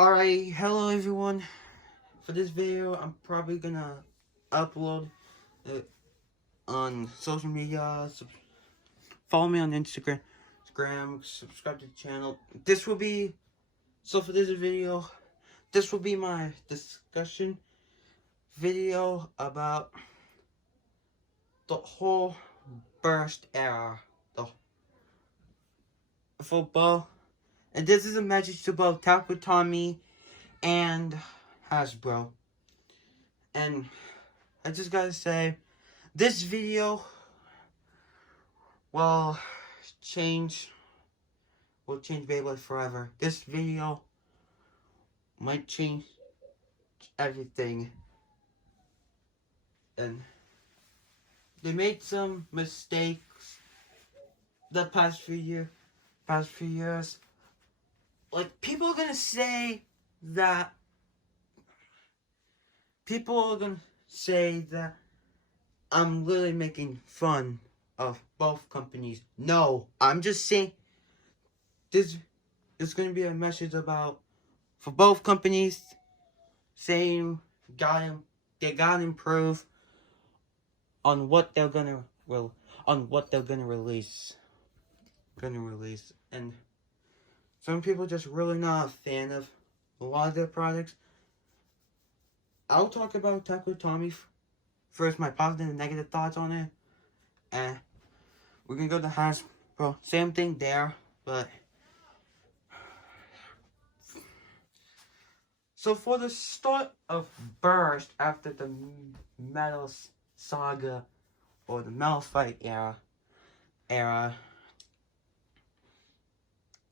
Alright, hello everyone. For this video, I'm probably gonna upload it on social media. Follow me on Instagram, subscribe to the channel. For this video, this will be my discussion video about the whole burst era, the football. And this is a message to both Takutami and Hasbro. And I just gotta say, this video will change Beyblade forever. This video might change everything. And they made some mistakes the past few years. Like, people are gonna say that I'm literally making fun of both companies. No, I'm just saying this is going to be a message for both companies saying they gotta improve on what they're gonna release. And some people just really not a fan of a lot of their products. I'll talk about Takutami first, my positive and negative thoughts on it. And we're gonna go to Hasbro. Same thing there, but so for the start of Burst after the Metal Saga or the Metal Fight era,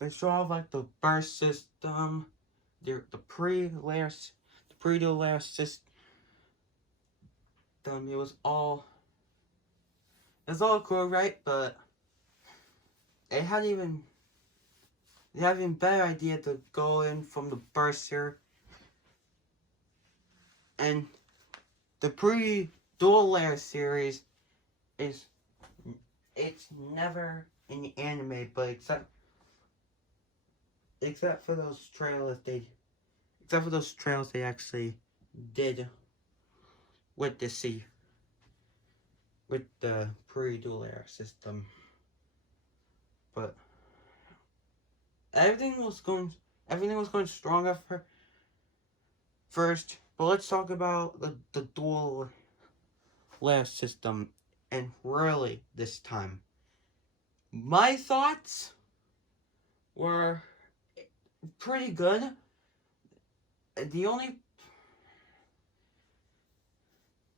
they saw like the Burst system, the pre-dual layer system. It was all cool, right? But they had even better idea to go in from the Burst here. And the pre-dual layer series it's never in the anime, but except for those trailers they actually did with the pre-dual layer system. But everything was going strong at first. But let's talk about the dual layer system, and really this time. My thoughts were pretty good.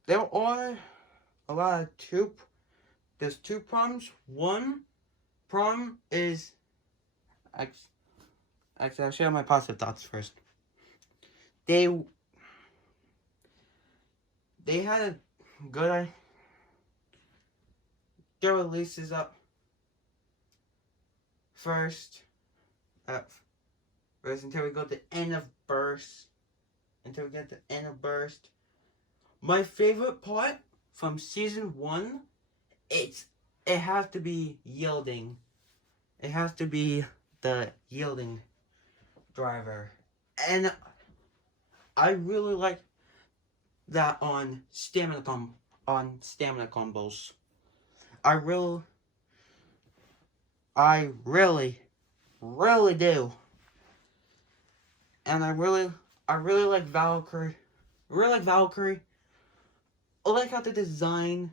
There are a lot of there's two problems. One problem is, actually I'll share my positive thoughts first. They had a good their releases up first until we go to the end of Burst. My favorite part from season 1, it has to be yielding. It has to be the yielding driver. And I really like that on stamina combos. I really do. And I really like Valkyrie. I like how the design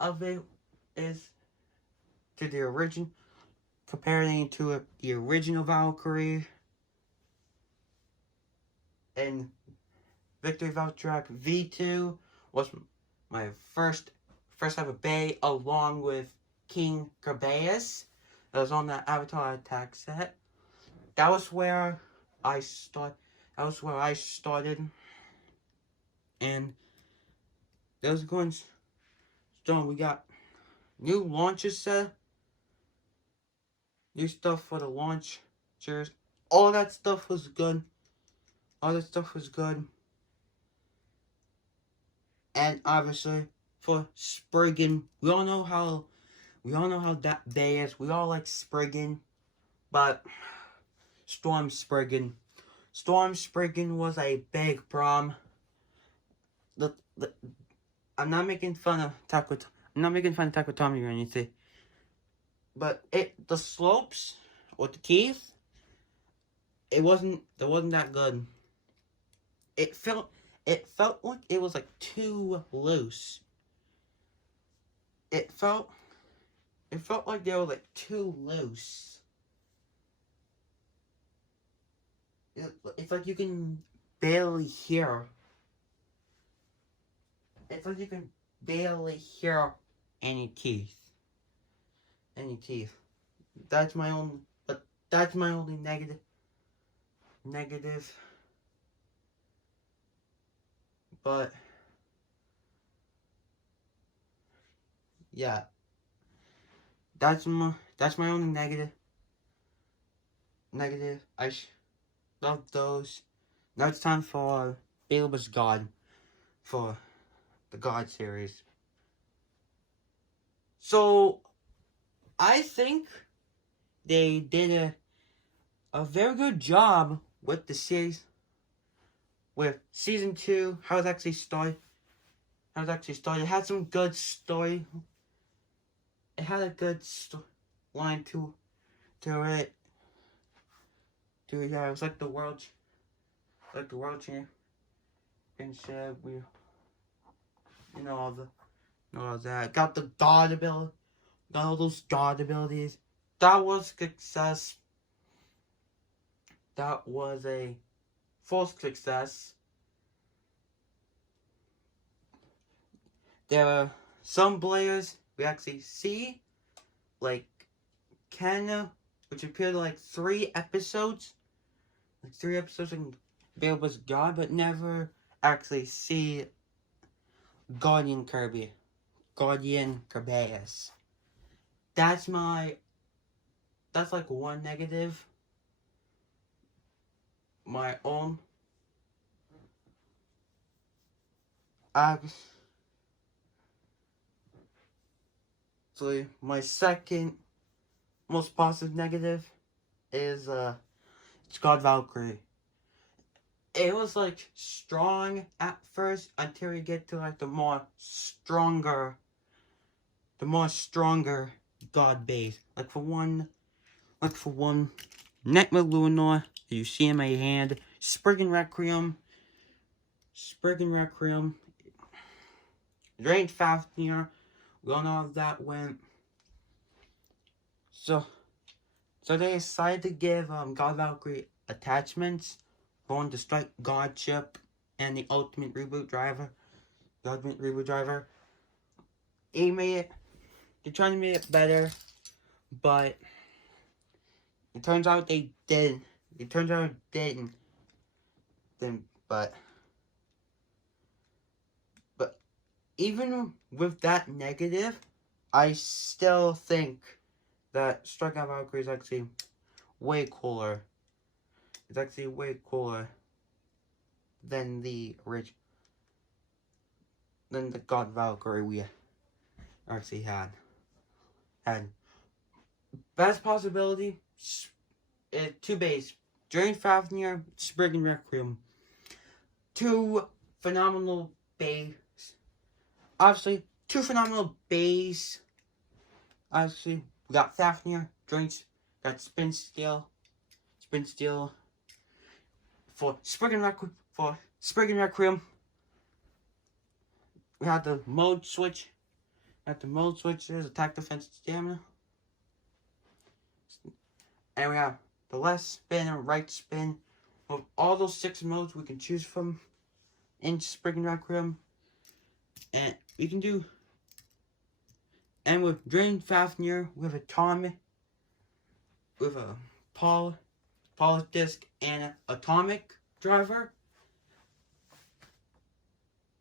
of it is to the original, comparing to the original Valkyrie. And Victory Valtrack V2 was my first ever Bay, along with King Kerbeus. That was on that Avatar Attack set. That was where I started. And that was going strong. We got new launches set. New stuff for the launchers. All that stuff was good. And obviously for Spriggan, we all know how that Bay is. We all like Spriggan, but Storm Spriggan. Storm Spriggan was a big problem. I'm not making fun of Takatomi or anything. But the slopes with the teeth, it wasn't that good. It felt like it was like too loose. It felt like they were like too loose. It's like you can barely hear. It's like you can barely hear any teeth. That's my only negative. But yeah, that's my only negative. I love those. Now it's time for Bailbus God for the God series. So I think they did a very good job with the series, with season 2, how it actually started. It had some good story. It had a good line to it. Yeah, it was like the world championship. All that. Got the God ability. Got all those God abilities. That was success. That was a full success. There are some players we actually see, like Ken, which appeared like 3 episodes. Like 3 episodes in Bailbus God, but never actually see Guardian Kirbyus. That's like one negative. My own. Actually, my second most positive negative is it's God Valkyrie. It was like strong at first until you get to like the more stronger God base. Like for one, Necma Lunar, you see in my hand, Spriggan Requiem, Drained Fafnir, we all know how that went. So they decided to give God Valkyrie attachments, going to Strike Godship and the Ultimate Reboot Driver. They're trying to make it better, but it turns out they didn't. But even with that negative, I still think that Strikeout Valkyrie is actually way cooler. It's actually way cooler than the God Valkyrie we actually had. Best possibility, 2 base. Drain Fafnir, Spriggan Requiem. 2 phenomenal base. Obviously, 2 phenomenal base. Obviously, we got Fafnir, Drains, got Spin Steel for Spriggan Requiem. We have the mode switch. There's attack, defense, stamina. And we have the left spin and right spin. With all those 6 modes we can choose from in Spriggan Requiem. And we can do. And with Drain Fafnir, we have Atomic. With a Polished Disc and an Atomic Driver.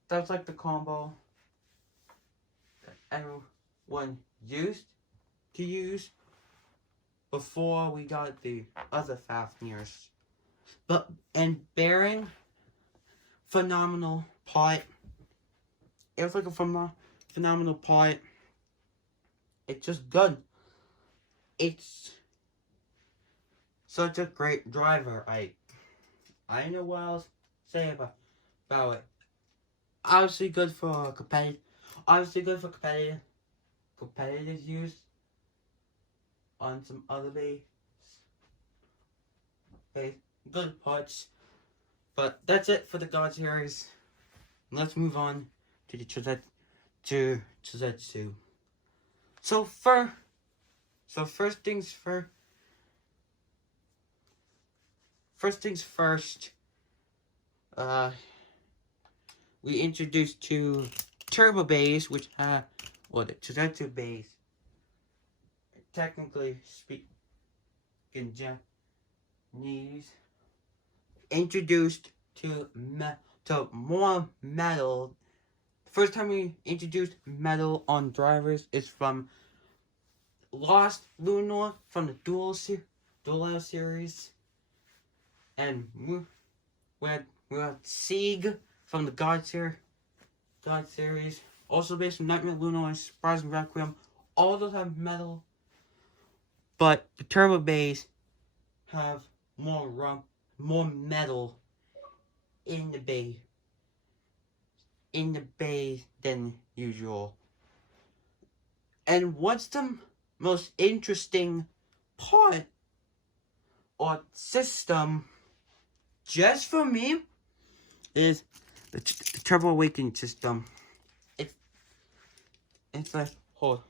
That's like the combo that everyone used to use before we got the other Fafnirs. And Bearing, phenomenal part. It was like a phenomenal part. It's just good. It's such a great driver. I don't know what else to say about it. Obviously good for competitive. Obviously good for competitive use on some other base good parts. But that's it for the God series. Let's move on to the Chizetsu. So first things first. First things first. We introduced two turbo base, which have the Chizetsu base. Technically speaking, Japanese introduced to more metal. The first time we introduced metal on drivers is from Lost Lunar from the Dual series, and we had Sieg from the God series, also based on Nightmare Lunar and Surprising Requiem. All those have metal, but the turbo base have more metal in the base than usual. And what's the most interesting part or system, just for me, is the Turbo Awakening system. It's like, hold.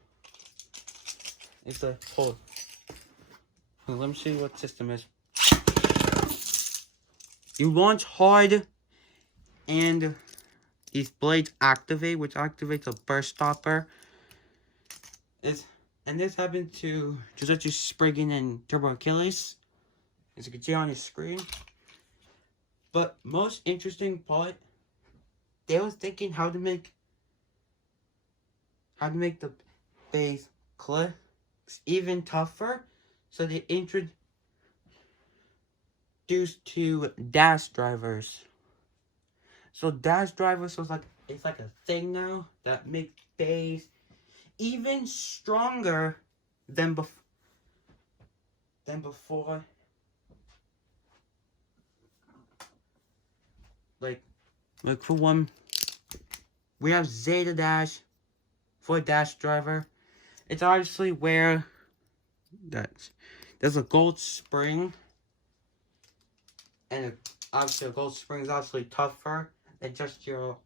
Let me see what system is. You launch hard, and these blades activate, which activates a burst stopper. And this happened to Chizetsu Spriggan and Turbo Achilles, as you can see on your screen. But most interesting part, they was thinking how to make the base clicks even tougher, so they introduced two dash drivers. So dash drivers was it's like a thing now that makes base even stronger than before. Like for one, we have Zeta Dash for a dash driver. It's obviously where there's a gold spring, and obviously a gold spring is obviously tougher than just your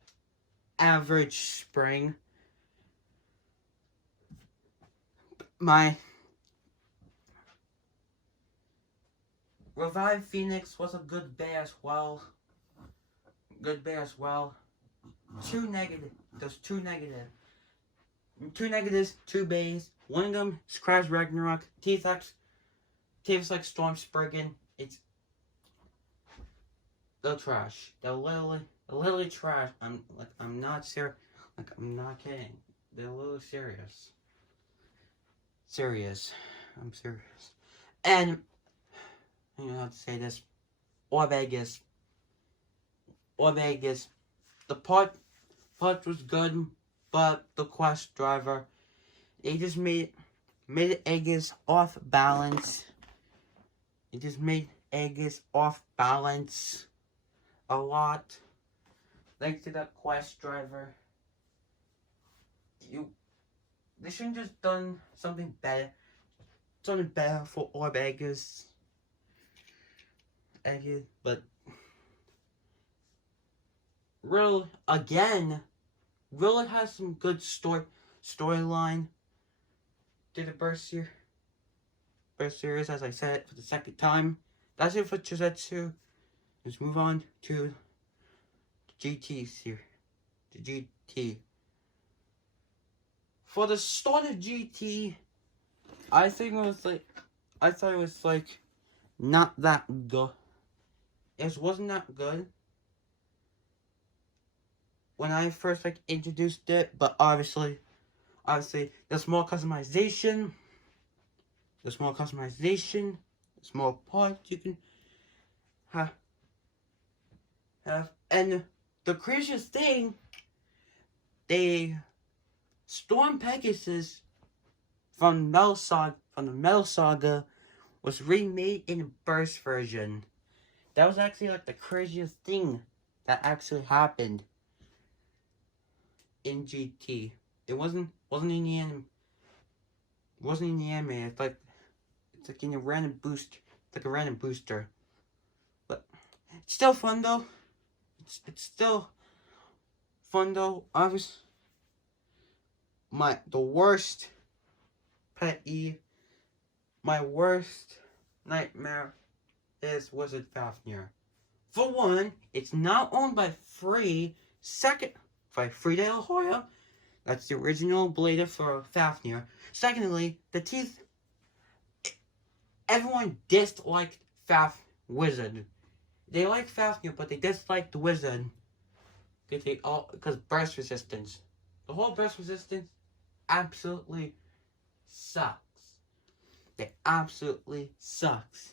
average spring. My Revive Phoenix was a good bay as well. Two negatives. Two negatives, two bays. One of them is Crash Ragnarok. TFX Storm Spriggan. They're trash. They're literally trash. I'm not serious. I'm not kidding. They're a little serious. I'm serious. And I don't know how to say this. Or Vegas. The part was good, but the quest driver, they just made Aegis off balance. A lot. Thanks to that quest driver. They shouldn't just done something better. For Orb Aegis. But Real has some good storyline to the Burst series, as I said for the second time. That's it for Chizetsu. Let's move on to the GT series. The GT. For the start of GT, I thought it was not that good. It wasn't that good when I first introduced it, but obviously there's more customization. There's more parts you can have. And the craziest thing, they Storm Pegasus from the Metal Saga was remade in a burst version. That was actually like the craziest thing that actually happened in GT. It wasn't in the anime. Wasn't in the anime. It's like in a random boost. It's like a random booster. But it's still fun though. It's still fun though. Obviously, the worst pet eve, my worst nightmare is Wizard Fafnir. For one, it's not owned by Free. Second, by Free De La Hoya. That's the original blader for Fafnir. Secondly, the teeth. Everyone disliked Wizard. They like Fafnir, but they dislike the Wizard because burst resistance. The whole burst resistance absolutely sucks. It absolutely sucks.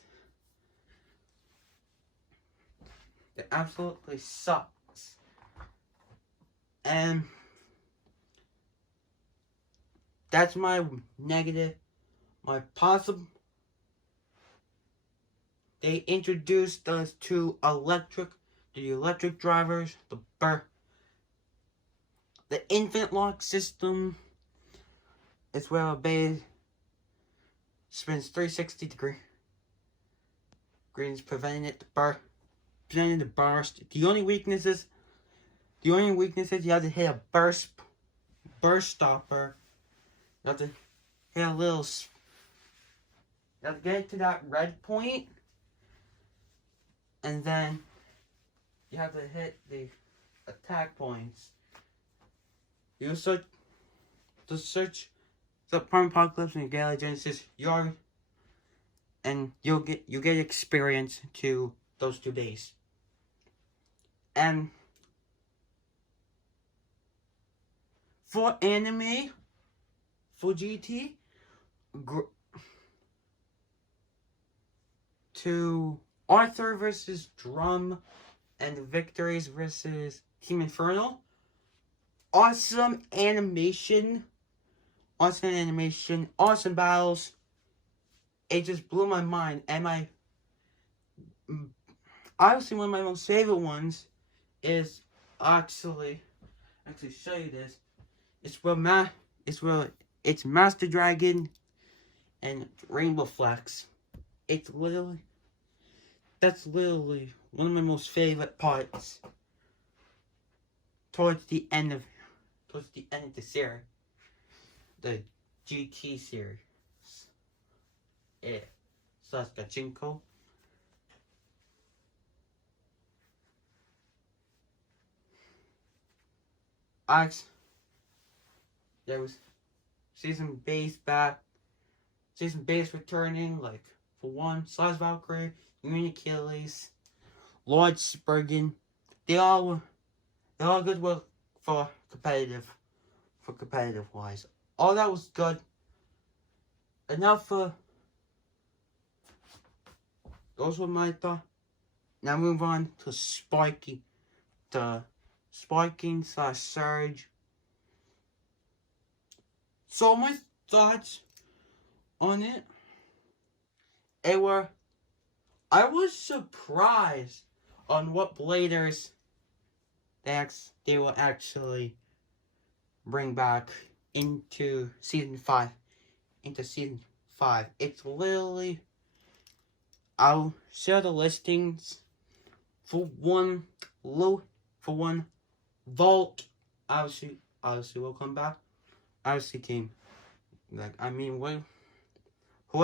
It absolutely sucks. And that's my negative. My possible. They introduced us to the electric drivers, the infinite lock system. It's where a base spins 360 degrees. Greens preventing it to burst. The only weaknesses you have to hit a burst stopper. You have to hit a little. You have to get to that red point. And then you have to hit the attack points. You search the Prime Apocalypse and Gala Genesis, you'll get experience to those 2 days. And for anime, for GT, to Arthur versus Drum and the Victories versus Team Inferno. Awesome animation, awesome battles. It just blew my mind. And obviously one of my most favorite ones is actually show you this. It's Master Dragon and Rainbow Flex. That's literally one of my most favorite parts. Towards the end of the series, the GT series. Yeah, Saskatchinko. There was season base returning, like for one, Slice Valkyrie, Union Achilles, Lord Spurgeon. They're all good for competitive wise. All that was good. Enough for those were my thoughts. Now move on to Sparking. The Sparking / Surge. So my thoughts on it. I was surprised on what bladers they will actually bring back into season 5. It's literally, I'll share the listings. For one, Vault obviously will come back. Obviously came. Who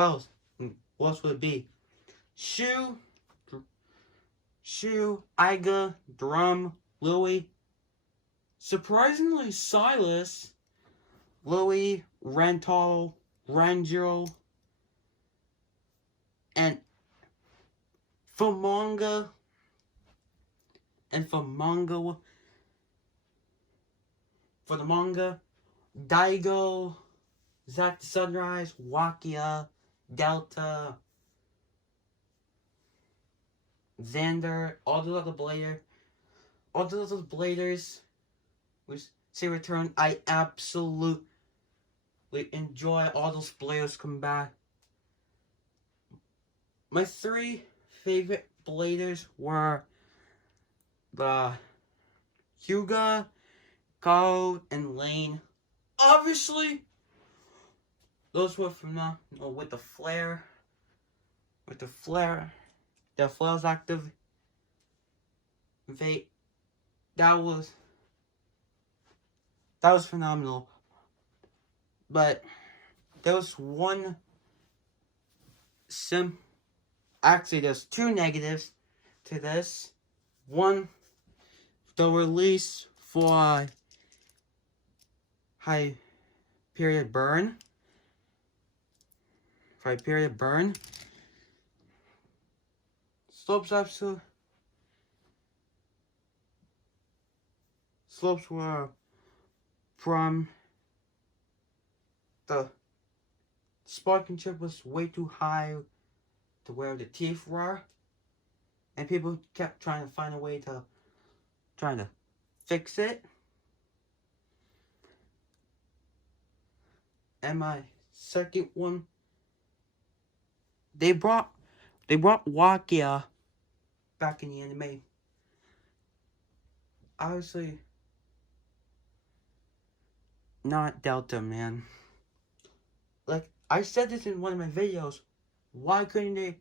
else? What else would it be? Shu, Iga, Drum, Louis. Surprisingly, Silas, Louis, Rental, Rangel, and for manga, Daigo, Zack the Sunrise, Wakia, Delta, Xander, all those other bladers, we say return. I absolutely enjoy all those bladers come back. My 3 favorite bladers were the Hyuga, Kao, and Lane. Obviously, those were phenomenal with the flare. With the flare was active. That was phenomenal. But there was one actually there's 2 negatives to this. One, the release for Hyperion Burn. Slopes were from the sparking chip was way too high to where the teeth were, and people kept trying to find a way to fix it. And my second one, they brought Wakia back in the anime. Obviously, not Delta, man. Like, I said this in one of my videos. Why couldn't they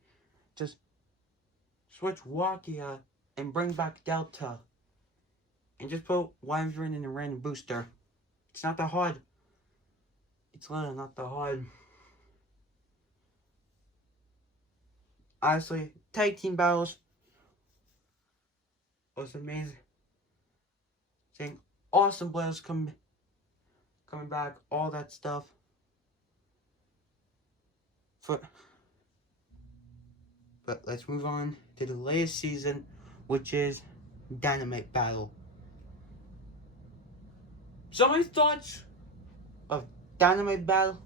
just switch Wakia and bring back Delta? And just put Wyvern in a random booster. It's not that hard. It's literally not that hard. Honestly, tag team battles was amazing. Seeing awesome players coming back, all that stuff. But let's move on to the latest season, which is Dynamite Battle. So my thoughts of Dynamite Battle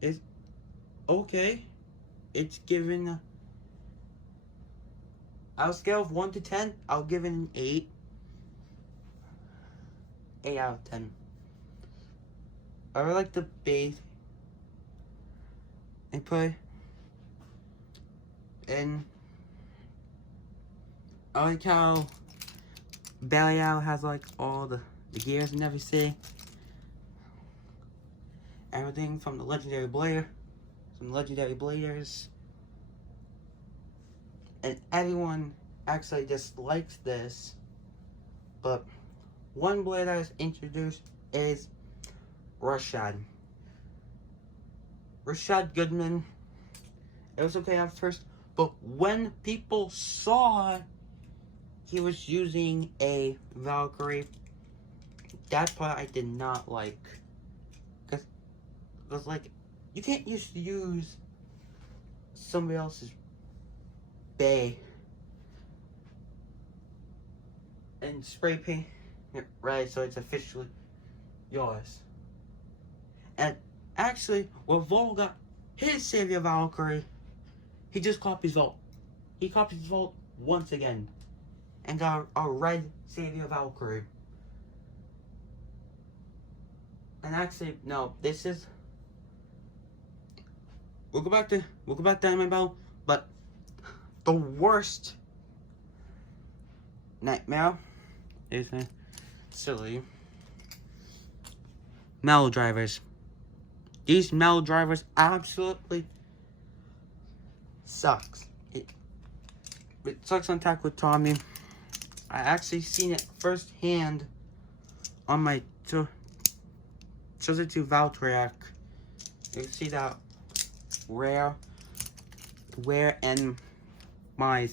is okay. It's given on a scale of 1 to 10, I'll give it an 8. 8 out of 10. I really like the base and put in. I like how Belial has like all the gears and everything. Everything from the legendary blader, some legendary bladers. And everyone actually dislikes this. But one blade that is introduced is Rashad Goodman. It was okay at first, but when people saw he was using a Valkyrie, that part I did not like. Because like, you can't just use somebody else's bay and spray paint it right so it's officially yours. And actually, when Vol got his Savior Valkyrie, he just copied Volt. He copied Volt once again and got a red Savior Valkyrie. And actually, no, this is. We'll go back to Dynamite Battle, but the worst nightmare is silly Metal Drivers. These Metal Drivers absolutely sucks. It sucks on attack with Tommy. I actually seen it firsthand on my Chosen 2 Valkyriac. You can see that wear in my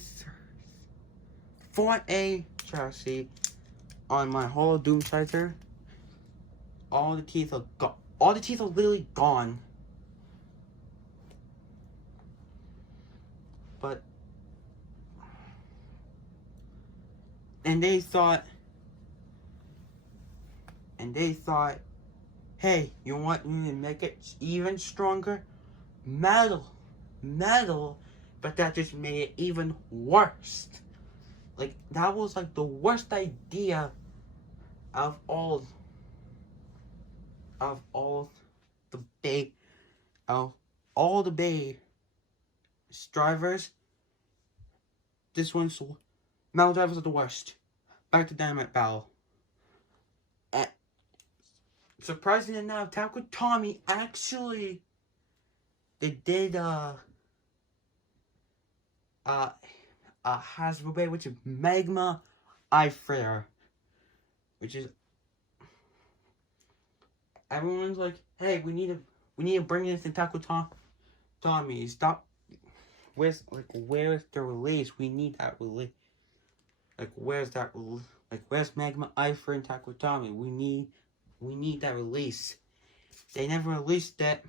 4A chassis on my Hollow Doomsizer. All the teeth are gone. All the teeth are literally gone. But they thought, hey, you want me to make it even stronger? Metal. But that just made it even worse. Like, that was like the worst idea of all of all the Bay, all the Bay drivers, this one's Metal Drivers are the worst. Back to Dynamite Battle. And surprisingly enough, Attack with Tommy actually, they did Hasbro Bay, which is Magma Hypersphere, which is, everyone's like, hey, we need to bring this Attack with Tommy. Stop. Where's the release? We need that release. Where's Magma Hypersphere and Attack with Tommy? We need that release. They never released that.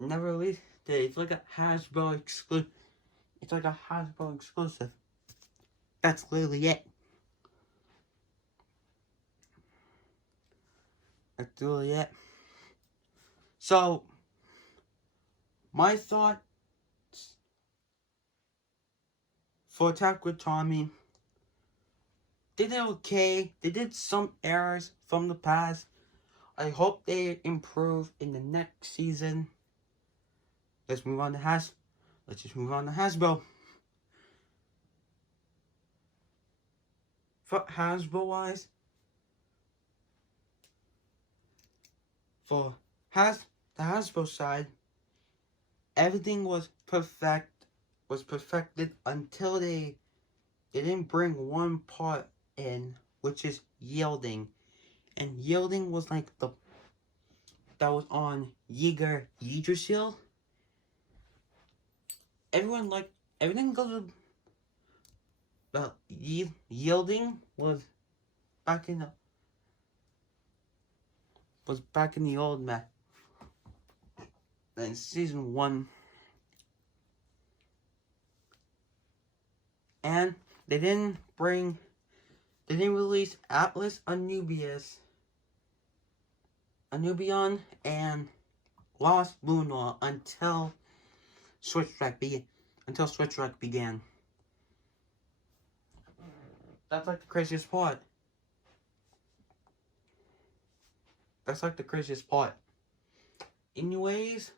Never released it. It's like a Hasbro exclusive. It's like a Hasbro exclusive. That's literally it. That's literally it. So, my thoughts for Attack with Tommy, they did okay. They did some errors from the past. I hope they improve in the next season. Let's move on to Hasbro. For Hasbro wise, for the Hasbro side, everything was perfected until they didn't bring one part in, which is yielding. And yielding was like that was on Yggdrasil. Everything goes. Yielding was back in the old map. In season 1. And they didn't release Atlas Anubion and Lost Lunar until Switch Track began. That's like the craziest part. Anyways,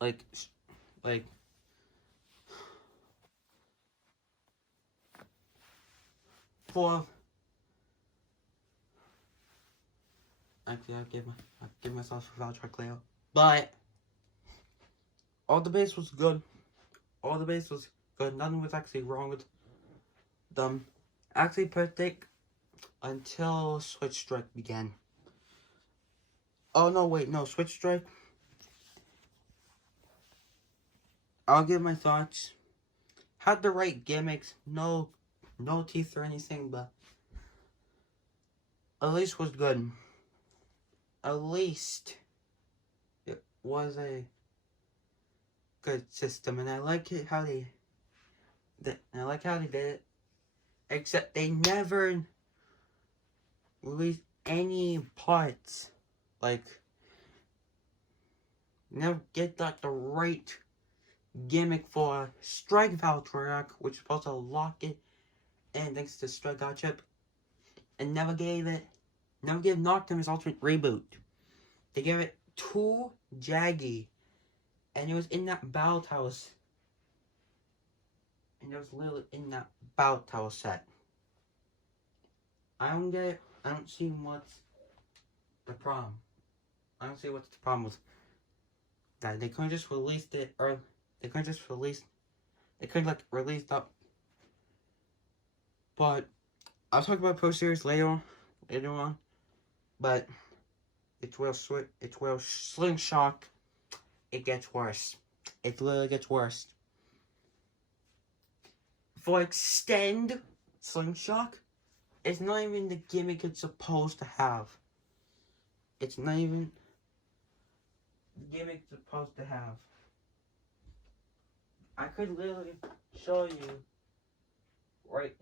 like for actually I'll give myself a voucher layout. But all the base was good. Nothing was actually wrong with them. Actually perfect until Switch Strike began. Oh no, wait, no, Switch Strike. I'll give my thoughts. Had the right gimmicks, no teeth or anything, but at least was good. At least it was a good system, and I like it how they did it. Except they never released any parts, never get the right gimmick for Strike Valkyrie, which is supposed to lock it and thanks to Strike Out Chip, and never gave Nocturne his ultimate reboot. They gave it to Jaggy, and it was in that Battle Tower. And it was literally in that Battle Tower set. I don't get it. I don't see what's the problem. I don't see what's the problem with that. They couldn't just release it, or they couldn't release up. But I'll talk about Pro Series later on. But it's where Slingshot, it gets worse. It literally gets worse. For Extend Slingshot, it's not even the gimmick it's supposed to have. It's not even the gimmick it's supposed to have. I could literally show you right.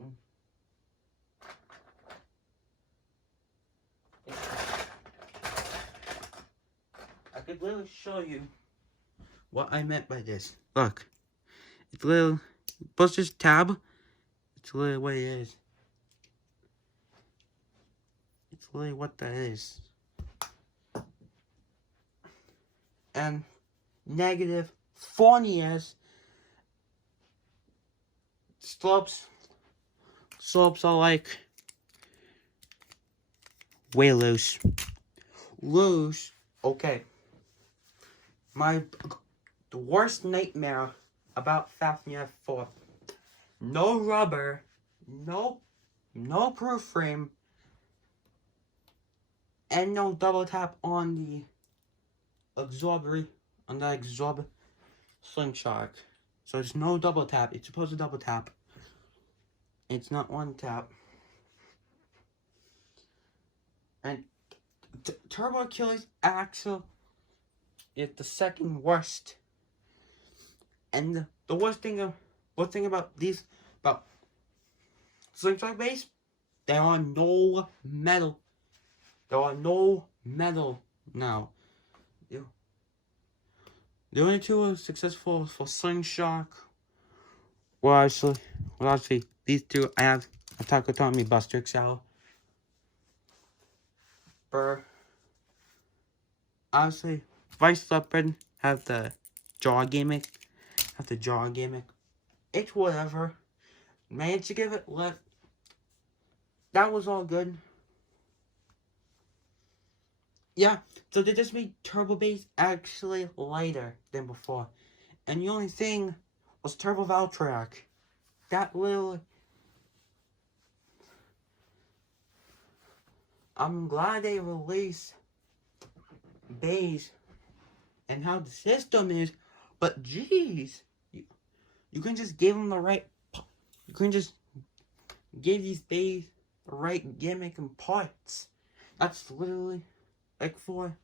I could literally show you what I meant by this. Look, It's literally, plus this tab, it's literally what it is. It's literally what that is. And negative 40 years. Slopes are like way loose. Loose. Okay. The worst nightmare about Fafnir 4. No rubber, no proof frame, and no double tap on the absorber slingshot. So it's no double tap. It's supposed to double tap. It's not one tap. And Turbo Achilles Axle is the second worst. And the worst thing about slingshot base, there are no metal. There are no metal now. The only two successful for slingshot were actually these two. I have a Takotomi Buster XL. Obviously, Vice Leopard have the jaw gimmick. It's whatever. Managed to give it left. That was all good. Yeah, so they just made Turbo Base actually lighter than before. And the only thing was Turbo Valtrak. That little... I'm glad they released Base and how the system is, but geez, you can just give them the right... You can just give these Base the right gimmick and parts. That's literally... Like for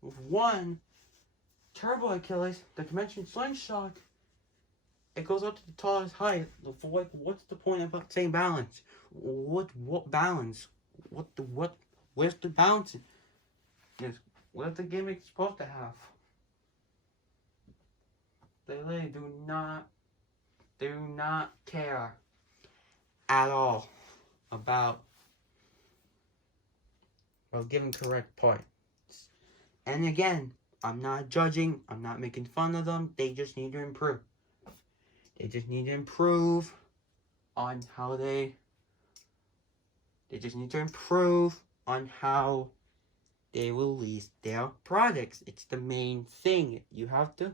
one, Turbo Achilles, the convention slingshot, it goes up to the tallest height. For like, what's the point about saying balance? What balance? Where's the balance? Where's the gimmick supposed to have? They really do not care at all about giving correct parts. And again, I'm not judging, I'm not making fun of them, they just need to improve. They just need to improve on how they release their products. It's the main thing. You have to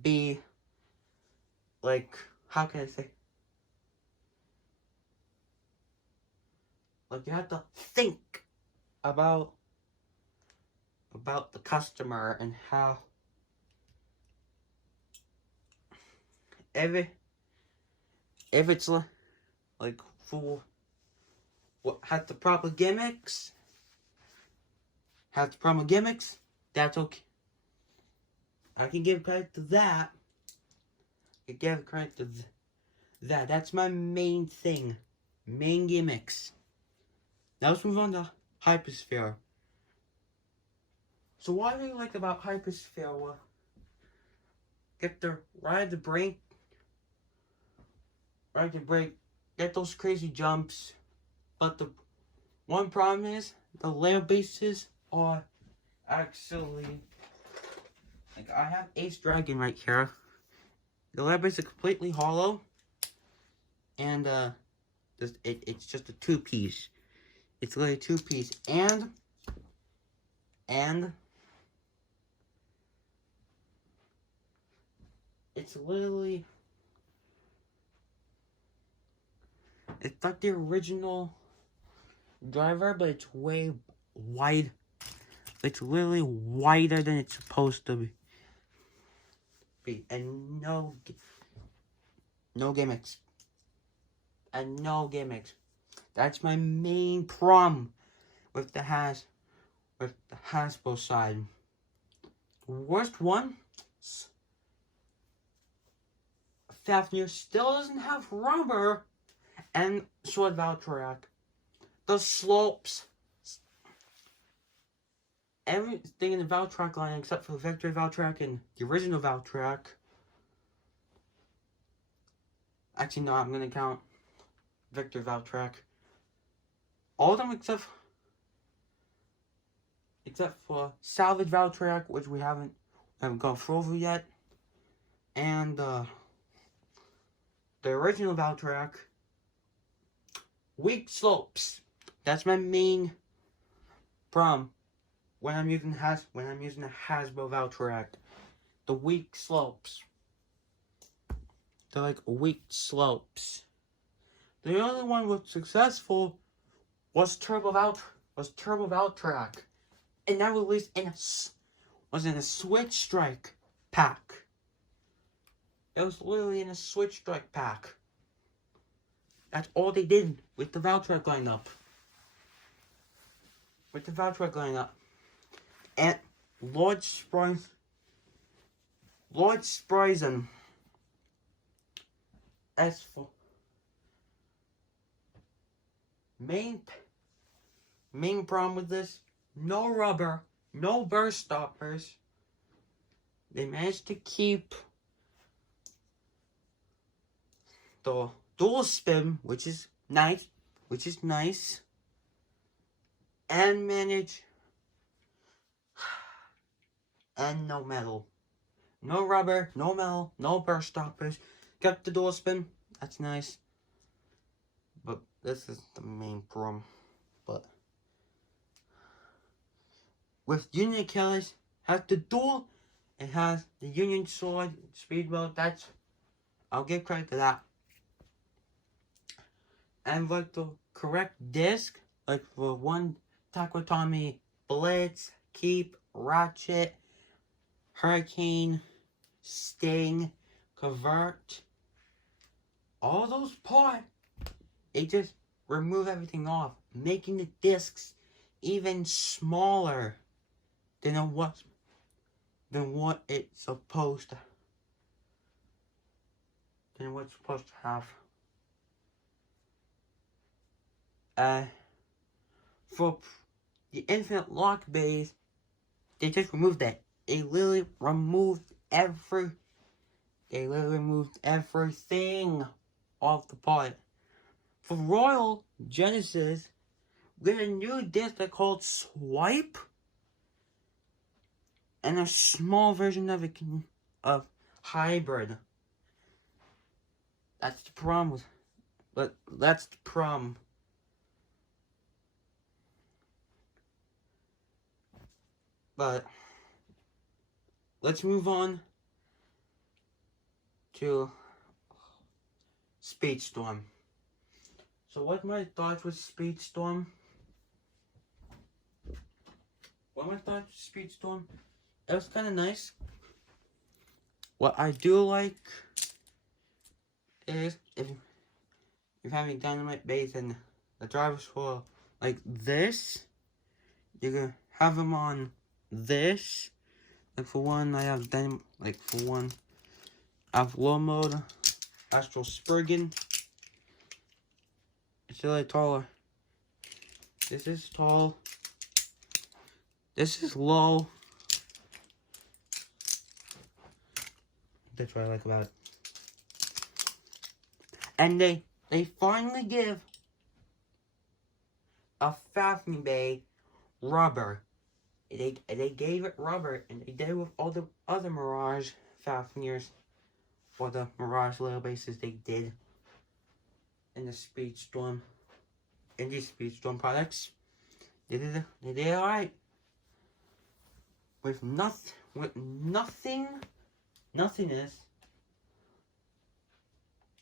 be like, how can I say? Like, you have to think about the customer and how if it's like for what has the proper gimmicks, that's okay. I can give credit to that. That's my main thing. Main gimmicks. Now let's move on to Hypersphere. So what I really like about Hypersphere was get the ride the break, get those crazy jumps. But the one problem is the layer bases are actually, like, I have Ace Dragon right here. The layer base is completely hollow, and it's just a two-piece. It's literally two-piece, and it's literally, it's not the original driver, but it's way wide. It's literally wider than it's supposed to be. And no gimmicks. That's my main problem with the Hasbro side. The worst one, Fafnir still doesn't have rubber and Sword Valtrak. The slopes everything in the Valtrak line except for the Victory Valtrak and the original Valtrak. Actually, no, I'm gonna count Victory Valtrak. All of them except for Salvage Valtrak, which we haven't gone over yet, and the original Valtrak. Weak slopes. That's my main problem when I'm using a Hasbro Valtrak. The weak slopes. They're like weak slopes. The only one was successful was Turbo Valtrak, and that released was in a Switch Strike pack. It was literally in a Switch Strike pack. That's all they did with the Valtrak lineup. And Lord Spryzen. As for main problem with this, no rubber, no burst stoppers. They managed to keep the dual spin, which is nice, and no metal, no rubber, no metal, no burst stoppers. Got the dual spin, that's nice, but this is the main problem. But with Union Killers, has the dual, it has the Union Sword, Speedboat. That's, I'll give credit to that. And like the correct disc, like for one, Takotomi, Blitz, Keep, Ratchet, Hurricane, Sting, Convert, all those parts, they just remove everything off, making the discs even smaller than what it's supposed to have. For the Infinite Lock base, they just removed that. They literally removed everything off the part. For Royal Genesis, we got a new disc that's called Swipe, and a small version of it of Hybrid. That's the problem. That's the problem. But let's move on to Speedstorm. So what my thoughts with Speedstorm? It was kind of nice. What I do like is if you're having Dynamite base and the drivers for like this, you're gonna have them on this. Like for one, I have I have low mode, Astral Spriggan. It's a little taller. This is tall. This is low. That's what I like about it. And they finally give a Fafnir Bay rubber. They gave it rubber, and they did it with all the other Mirage Fafnirs, or the Mirage little bases they did in the Speedstorm, in these Speedstorm products. They did alright. With nothingness,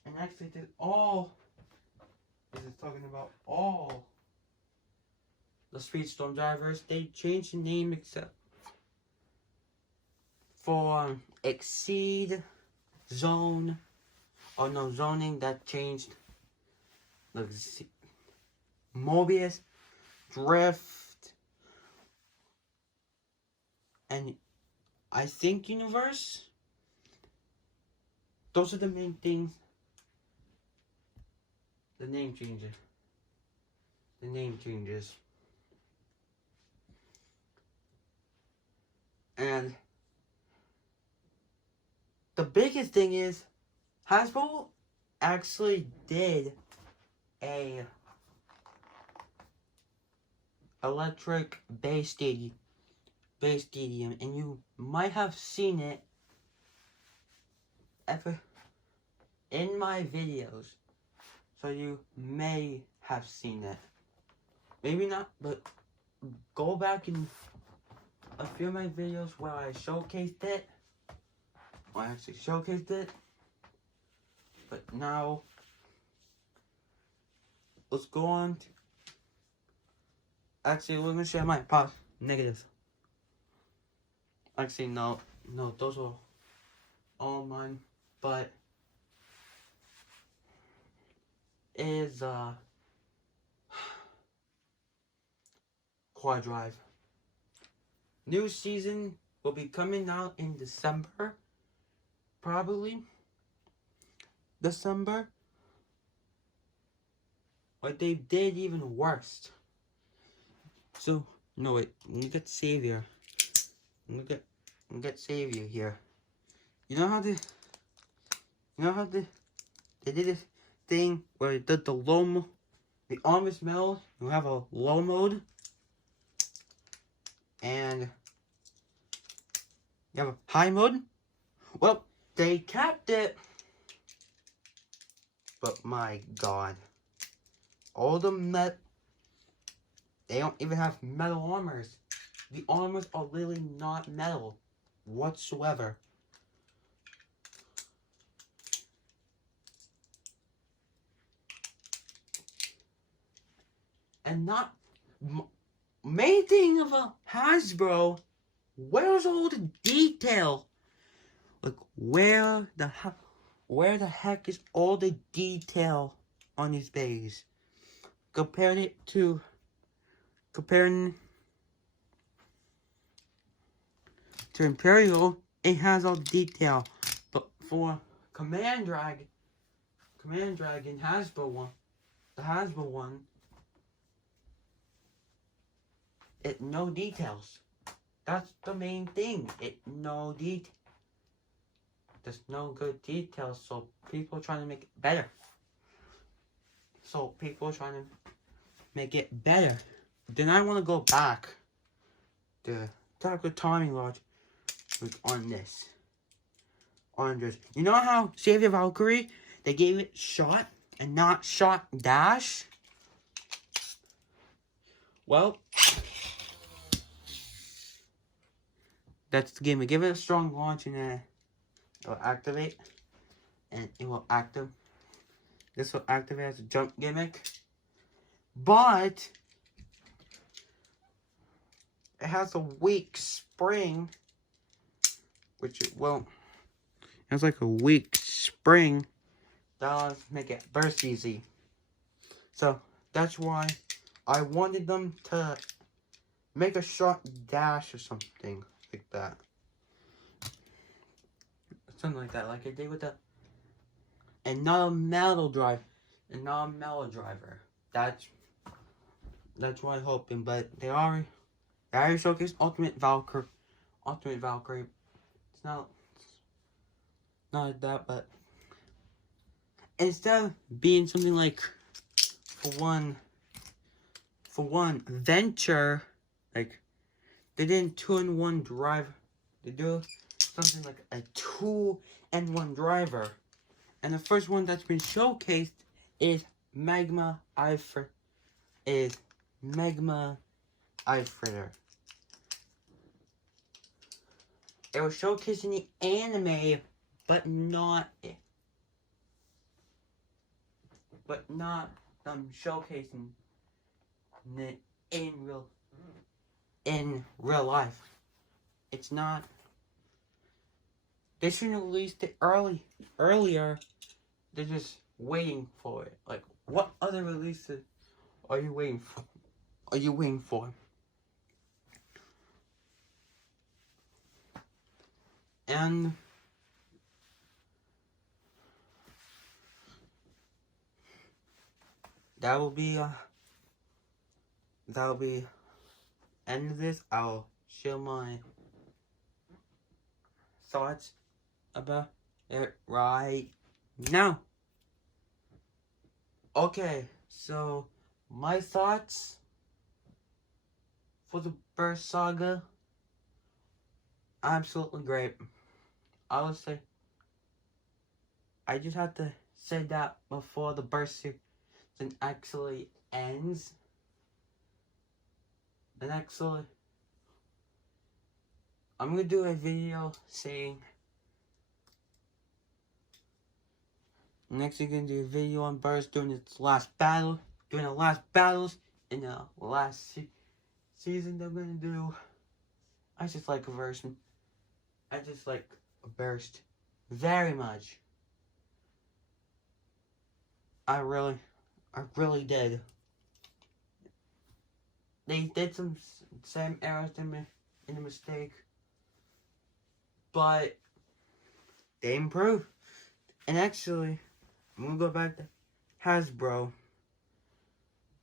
and actually did all. This is talking about all the Speedstorm drivers. They changed the name except for Exceed, Zone, or no, Zoning, that changed. Mobius, Drift, and I think Universe. Those are the main things. The name changes. And the biggest thing is Hasbro actually did a electric bass stadium, and you might have seen it ever in my videos, so you may have seen it. Maybe not, but go back in a few of my videos where I showcased it. I actually showcased it. But now, let's go on to... Actually, let me share my negatives. Actually, no, those are all mine. But is Quad Drive. New season will be coming out in December. Probably December. But they did even worse. So, no wait, look at Savior. Look at Savior here. You know how they did this thing where they did the honest mode, you have a low mode, and you have a high mode? Well, they kept it, but my god. All the they don't even have metal armors. The armors are literally not metal whatsoever. And not main thing of a Hasbro, where's all the detail? Like where the heck is all the detail on these bays? Comparing to Imperial, it has all detail, but for Command Dragon Hasbro one, the Hasbro one, it no details. That's the main thing. There's no good details, so people are trying to make it better. Then I want to go back to Dark Timing Lodge on this. You know how Savior Valkyrie, they gave it shot and not shot dash? Well, that's the game. We give it a strong launch and it will activate. And it will active. This will activate as a jump gimmick. But it has a weak spring. Which it won't. It has like a weak spring. That'll make it burst easy. So that's why I wanted them to make a shot dash or something like that. Something like that, like I did with the... And not a metal drive. And not a metal driver. That's what I'm hoping. But they already showcased Ultimate Valkyrie. It's not like that, but instead of being something like for one venture, like they did 2-in-1 drive. They do something like a 2-in-1 driver. And the first one that's been showcased is Magma Ifritter. It was showcased in the anime, but not showcasing it in real life. It's not. They shouldn't have released it earlier. They're just waiting for it. Like, what other releases are you waiting for? And that will be end of this. I'll share my thoughts about it right now. Okay, so my thoughts for the Burst Saga, absolutely great. I would say, I just have to say that before the Burst season actually ends. And actually, I'm gonna do a video saying, next I'm gonna do a video on Burst during its last battle, during the last battles in the last season they're gonna do. I just like a version. I just like a Burst very much. I really did. They did some same errors in the mistake, but they improved. And actually, I'm gonna go back to Hasbro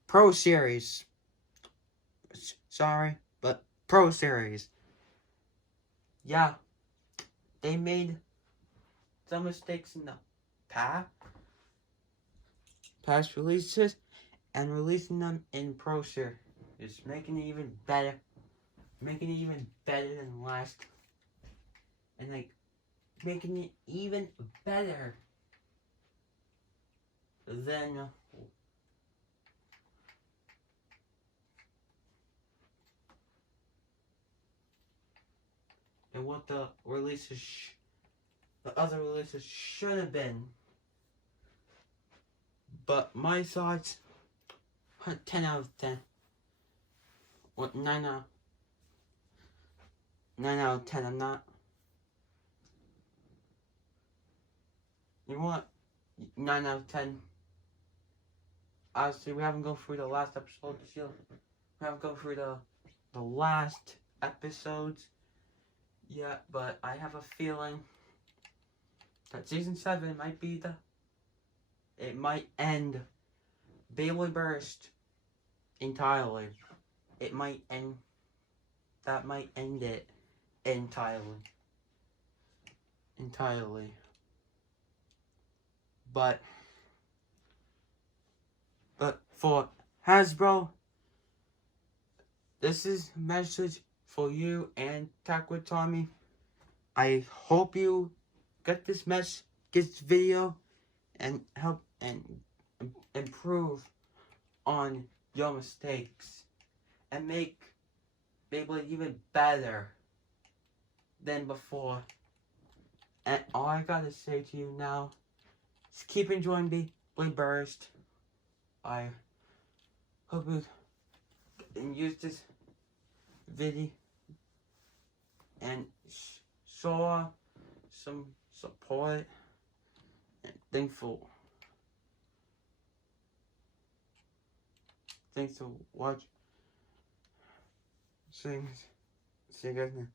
Pro Series. Sorry, but Pro Series. Yeah, they made some mistakes in the past releases, and releasing them in Pro Series is making it even better. Making it even better than last. And like, making it even better than what the other releases should have been. But my thoughts, 10 out of 10. What, 9 out of 10. I'm not. You know what? 9 out of 10. Obviously, we haven't gone through the last episode this year. We haven't gone through the last episodes yet, but I have a feeling that season 7 might be it might end Beyblade Burst entirely. It might end. That might end it entirely. But for Hasbro, this is a message for you and Takwa Tommy. I hope you get this video, and help and improve on your mistakes and make Beyblade even better than before. And all I gotta say to you now is keep enjoying Beyblade Burst. I hope you can use this video and show some support. And thanks for watch. See you guys next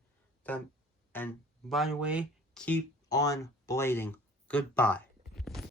time. And by the way, keep on blading. Goodbye.